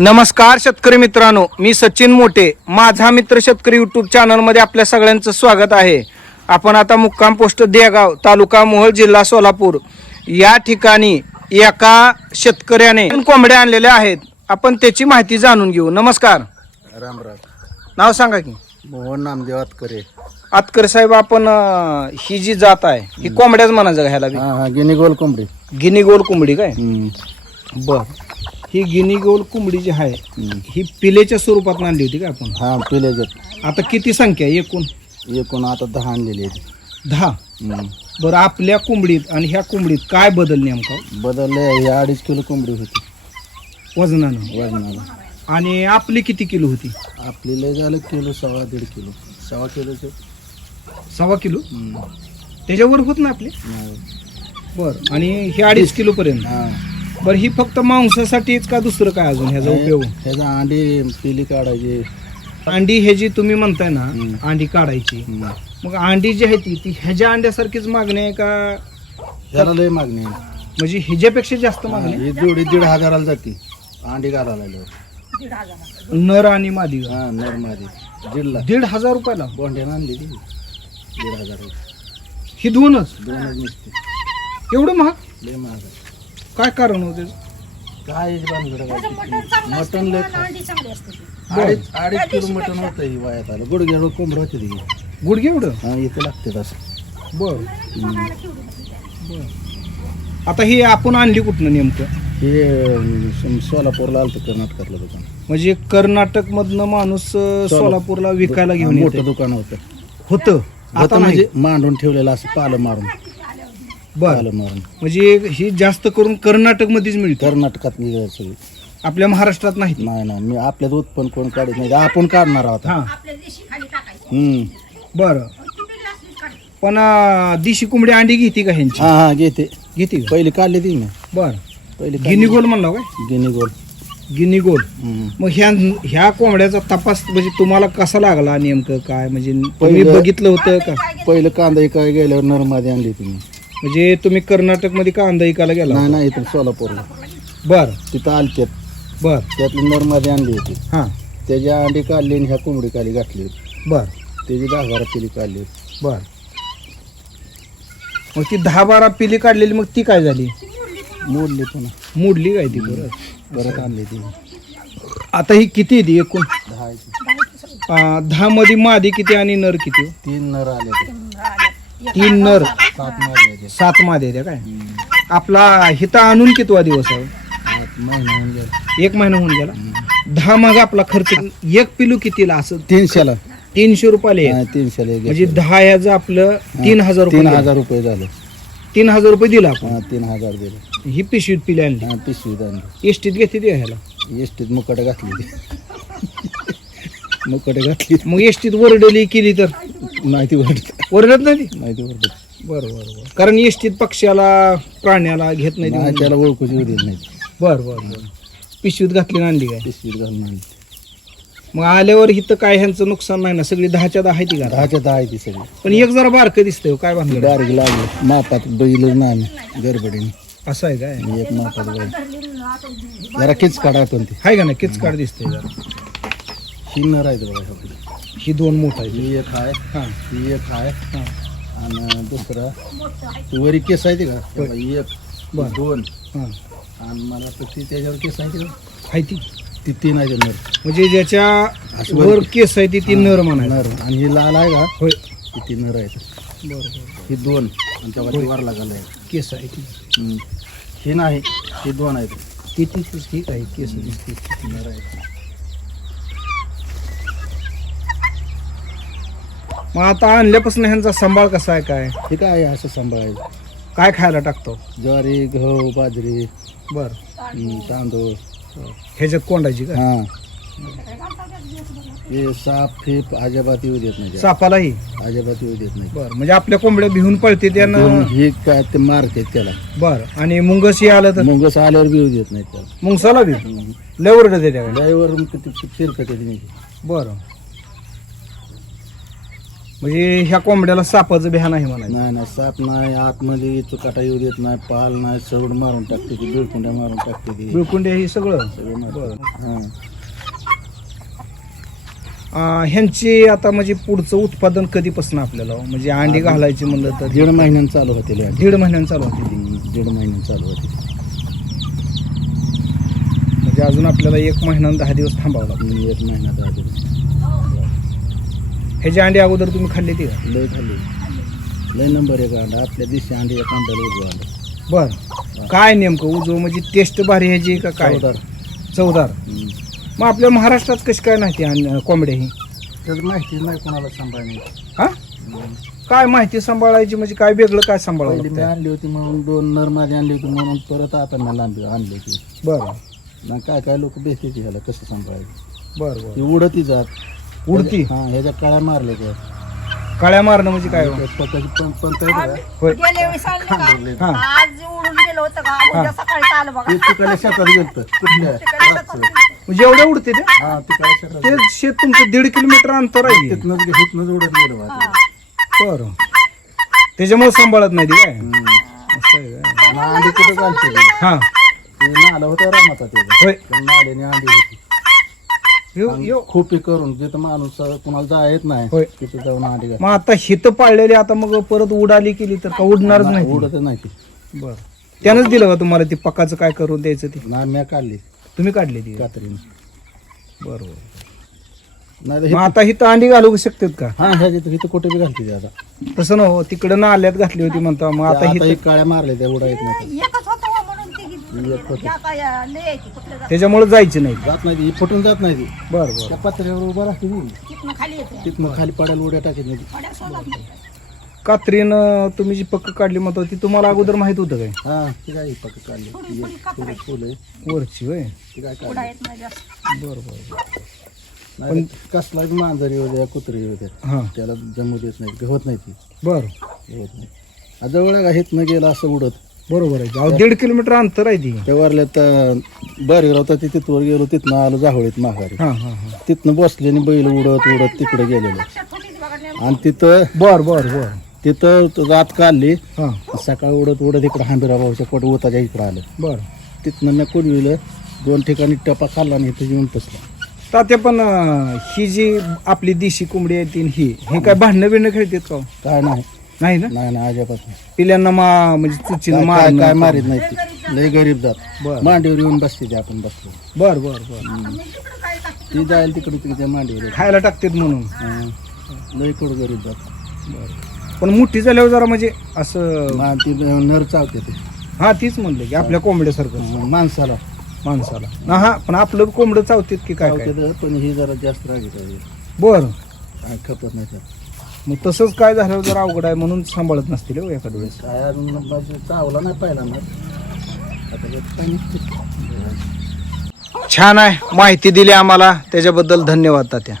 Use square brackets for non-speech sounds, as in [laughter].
नमस्कार शेतकरी मित्रांनो मी सचिन मोठे माझा मित्र शेतकरी युट्यूब चॅनलमध्ये आपल्या सगळ्यांचं स्वागत आहे. आपण आता मुक्काम पोस्ट देगाव तालुका मोहोळ जिल्हा सोलापूर. या ठिकाणी एका शेतकऱ्याने कोंबड्या आणलेल्या आहेत. आपण त्याची माहिती जाणून घेऊ. नमस्कार. राम राम. नाव सांगा की. मोहन नामदेव आतकरे. आतकर साहेब आपण अं, ही जी जात आहे ही कोंबड्याच म्हणायचं का ह्याला बी? हा हा गिनी गोल कोंबडी. गिनी गोल कोंबडी काय? बर. ही गिनी गोल कोंबडी जी आहे हम्म. ही पिलेच्या स्वरूपात आणली होती का आपण? हा पिल्याच्यात आता किती संख्या आहे? एकूण? एकूण आता दहा आणलेली आहेत. दहा? हम्म. बरं आपल्या कोंबडीत आणि ह्या कोंबडीत काय बदल नेमका? बदलले ही अडीच किलो कोंबडी होती. वजनानं. वजनाला आणि आपली किती किलो होती? आपली लय झालं किलो सव्वा दीड किलो. सव्वा किलोचे. सव्वा किलो? हम्म. त्याच्यावर होत ना आपली? नाही. बरं आणि हे अडीच किलो पर्यंत हा. बरं ही फक्त मांसासाठीच का दुसरं काय अजून ह्याचा उपयोग? ह्याचा अंडी पिली काढायची. अंडी हे जी तुम्ही म्हणताय ना. अंडी काढायची. मग अंडी जी आहे ती ती ह्याच्या अंड्यासारखीच मागणी आहे का? ह्याला लय मागणी आहे. म्हणजे ह्याच्यापेक्षा जास्त मागणी ही जोडी दीड हजाराला जाते अंडी घालायला लागल्यावर. नर आणि मादी. हा नॉर्मली जिल्हा. दीड हजार रुपयाला? बोंड्यानं आणलेली दीड हजार ही दोनच? दोनच निघते एवढं महाग? लय महाग आहे. काय कारण होते? काय? मटण लय बरं. अडीच अडीच किलो मटण होतं ही वयात आलं. गुडघ्यावर कोंबड होते ती. गुडघे एवढं? हा इथे लागते तसं. बर. आता ही आपण आणली कुठनं नेमकं? हे अं, सोलापूरला आलतं कर्नाटकातलं दुकान. म्हणजे कर्नाटक मधनं माणूस अं, सोलापूरला विकायला घेऊन मोठं येत दुकान होतं. होतं. आता म्हणजे मांडून ठेवलेलं असं पालं मारून. बर. म्हणजे ही जास्त करून कर्नाटक मध्येच मिळते. कर्नाटकात निघायचं सगळी. आपल्या महाराष्ट्रात नाही. नाही नाही. मी आपल्यात उत्पन्न कोण काढत नाही. आपण काढणार आहोत. हा. हम्म. बर. पण अं, देशी कोंबडी अंडी घेते का ह्यांची? हा हा घेते. घेते का? पहिली काढली ती मी. बर. पहिली गिनी गोल म्हणला काय गिनी गोल. गिनी गोल. हम्म. मग ह्या ह्या कोंबड्याचा तपास म्हणजे तुम्हाला कसा लागला नेमकं काय? म्हणजे तुम्ही पहिलं- बघितलं होतं का? पहिलं कांदा इकाय गेल्यावर नरमादी आणली तुम्ही म्हणजे तुम्ही कर्नाटकमध्ये कांदा इकायला गेला नाही? नाही इथून सोलापूरला. बर. तिथं आलत्यात बर. त्यातली नरमादी आणली होती. हा. त्याच्या अंडी काढली आणि ह्या कोंबडी काली घातली होती. बर. त्याची दहा बारा पिली काढली होती. बर. मग ती दहा बारा पिली काढलेली मग ती काय झाली? मोडली पुन्हा मोडली काय ती परत? परत आणली ती. आता ही किती आहे ती? एकूण? दहा दहा मध्ये मादी किती आणि नर किती हो? तीन नर आले ते तीन नर. सात मारले ते. सात मादी त्या काय? आपला हिता आणून कितवा दिवस आहे? आठ महिने होऊन गेले. एक महिना होऊन गेला? दहा मग आपला खर्च एक पिलू कितीला असं? तीनशेला तीनशे रुपयाला. हा, तीनशेला एक म्हणजे घेतलं. दहा याचं आपलं तीन हजार रुपये तीन दिलं. हजार रुपये झाले. तीन हजार रुपये दिला आपण. हा तीन हजार दिले. ही पिशवीत पिली आणली. हा पिशवी आणली. एसटीत घेते ती ह्याला. एसटीत मुकट घातली ती. [laughs] मुकट घातली. मग एसटीत वरडली केली तर? नाही ती वरडत नाही ती? नाही ती वाटत बरं बरं बरं. कारण एसटीत पक्षाला प्राण्याला घेत नाही नाही ती. त्याला ओळखूच येऊ देत नाही बरं बरं बरं. पिशवीत घातली आणि आणली काय? पिशवीत घालून आणली. मग आल्यावर इथं काय ह्यांचं नुकसान नाही ना? सगळी दहाच्या दहा आहे ती का दहाच्या दहा आहे ती सगळी. पण एक जरा बारकं दिसतंय हो, काय बांधलं डायरेक्ट लागले. मापात बैलच नाही आम्ही गडबडीने असं आहे काय? एक मापात बैल. जरा किच काढाय पण ती. आहे का ना किच काढ दिसतंय जरा. ही नर आहे बघा. ही दोन मोठा आहे ही एक आहे. हा. ही एक आहे. हा. आणि दुसरा वरी केस आहे ते का? ही एक बरं. दोन. हा. आणि मला वाटतं ती त्याच्यावर केस आहे ते का? आहे ती. ती तीन आहे नर. म्हणजे ज्याच्या असं वर वर- केस आहे ती ती नर म्हणायला नर. आणि ही लाल आहे का? होय. ती ती नर आहे बरोबर ही दोन. आणि तेव्हा ती वरला घालाय केस आहे ती. ही नाही. ही दोन आहेत. ती ती ती- ठीक आहे. केस ती. नर आहेत. मग आता आणल्यापासून ह्यांचा सांभाळ कसा आहे काय? हे काय आहे असं सांभाळायचं काय खायला टाकतो? ज्वारी गहू बाजरी. बर. तांदूळ. ह्याच्यात कोंडायची का? हा. हे साप फेप अजिबात येऊ देत नाही. सापालाही? अजिबात येऊ देत नाही. बर म्हणजे आपल्या कोंबड्या भिवून पळते त्यांना दोन हे काय ते मारतात त्याला. बर आणि मुंगस हे आलं तर? मुंगस आल्यावर बी येऊ देत नाही त्याला. मुंगसाला बी. लय ओरडत त्या गायीवर फिरकत येते नाही बर. म्हणजे ह्या कोंबड्याला सापाचं भ्या नाही म्हणायचं नाही नाही साप नाही आतमध्ये चुकाटा येऊ देत नाही पाल नाही सवड मारून टाकते ती बिळकुंड्या मारून टाकते ती बिळकुंडे हे सगळं सगळं मारते. हा. अं, ह्यांची आता म्हणजे पुढचं उत्पादन कधीपासून आपल्याला? म्हणजे अंडी घालायची म्हणलं तर दीड महिन्यानं चालू होते. दीड महिन्यानं चालू होती ती हम्म, दीड महिन्यानं चालू होते म्हणजे अजून आपल्याला एक महिना आणि दहा दिवस थांबावं लागतं हम्म, एक महिन्यात आहे ते. ह्याची अंडी अगोदर तुम्ही खाल्ली ती का? लय खाली लय नंबर एक अंडा आपल्या दिवशी अंडी एक अंड्याला उजवा अंडा. बर. काय नेमकं उजव? म्हणजे टेस्ट भारी ह्याची का काय? चवदार. चवदार. हम्म. मग आपल्या महाराष्ट्रात कशी काय नाही ती अन- कोंबड्या ही? त्याचं माहिती नाही कोणाला सांभाळणे हा? काय माहिती सांभाळायची? म्हणजे काय वेगळं काय सांभाळावं पहिली मी आणली होती म्हणून दोन नर माझी आणली होती म्हणून परत आता मी लांबी आणली होती. बरं. ना काय काय लोक बेसते ह्याला कसं सांभाळायचं? बरं बरं. ती उडती जात. उडती? हा ह्याच्या काळ्या मारले त्या. काळ्या मारणं म्हणजे काय हो? पण होय. गेले वेळेस आणलं का? हा. आज उडून गेलो होतं का? उद्या सकाळी आलं बघा. ते तिकडल्या शेतात गेलत. कुठल्या रातचं. म्हणजे एवढं उडते ते? हा तिकडल्या शेतात ते शेत तुमचं दीड किलोमीटर अंतर आहे. तिथनंच उडत गेलो बा ते. बरं. त्याच्यामुळे सांभाळत नाही ती काय. असं आहे काय? आणि अंडी कुठं घालते ते? हा. ते नाला होता रामाचा त्याचा. होय. त्या नाल्याने अंडी होती यो- यो. खूप करून जिथं माणूस कुणाला जायत होय. नाही तिथं जाऊन घाल मग आता हित पाळलेली आता मग परत उडाली केली तर का उडणारच नाही ती? उडत नाही बरं. त्यानंच दिलं का तुम्हाला ती पकाचं काय करून द्यायचं ते? ना म्या काढली. तुम्ही काढली ती? कात्रीने. बरोबर. नाही तर मग हे- आता हिथं अंडी घालू शकतात का? हा ह्या जिथं इथं कुठे बी घालते ती आता. तसं न हो तिकडं नाल्यात घातली होती म्हणता मग आता आता हिथं हे काळ्या मारले त्या उडा येत नाही. त्याच्यामुळे जायची नाही. जात नाही ती. ही फुटून जात नाही ती. बरं बरं. त्या पत्र्यावर उभा राहते ती. तिथनं खाली येते तिथनं खाली पडायला उड्या टाकत नाही ती. कात्रीनं तुम्ही जी पक्क काढली म्हणता ती तुम्हाला अगोदर माहीत होतं काय? हा ती काय पक काढली. ती एक फुल आहे. वरची होय? ती काय पुढा काढली येत नाही जास्त. बरं बरं नाही कसला बी मांजर येऊ द्या कुत्री येऊ द्या. हां. त्याला जमू देत नाही गवत नाही ती. बरं. गवत नाही. आ, जवळ का? हेत न गेला असं उडत. बरोबर आहे. अहो, दीड किलोमीटर अंतर आहे ती. त्या वारल्यात बरी होता ती तिथवर गेलो तिथनं आलो जाहोळीत माघारी. हां हां हां. तिथनं बसले आणि बैल उडत उडत तिकडे गेलेलो. आणि तिथं बर बर बर. तिथं तो रात काढली. हां. सकाळी उडत उडत इकडं हांबिरा भाऊच्या पोट उताच्या इकडं आलं. बर. तिथनं मी कुलविलं दोन ठिकाणी टपा खाल्ला आणि इथं येऊन बसला. तात्या पण अं, ही जी आपली देशी कोंबडी आहे ती ही हे काय भांडणं बिणं खेळतात का हो? काय नाही. नाही ना? नाही नाही आजापासून. पिल्यांना मा म्हणजे चुचीनं काय काय- मार काय मारीत नाही ती. लय गरीब जात. बर. मांडीवर येऊन बसते ते आपण बसतो बर बर बर. ती जाईल तिकडे तिकडे मांडीवर खायला टाकतात म्हणून. हं. लय कडू गरीब जात. पण मोठी झाल्यावर जरा म्हणजे असं मा- ती नर चावते ते. हा तीच म्हणलं की आपल्या कोंबड्यासारखं. माणसाला. माणसाला. ना हा पण आपलं कोंबडं चावतात की काय काय? चावते तर, पण ही जरा जास्त आहे बर. काय खपत नाही त्यात. मग तसंच काय झाल्यावर जरा अवघड आहे म्हणून सांभाळत नसतील हो एखाद्या वेळेस. काय अजून चावला नाही पाहिला ना आता छान आहे. माहिती दिली आम्हाला. त्याच्याबद्दल धन्यवाद तात्या.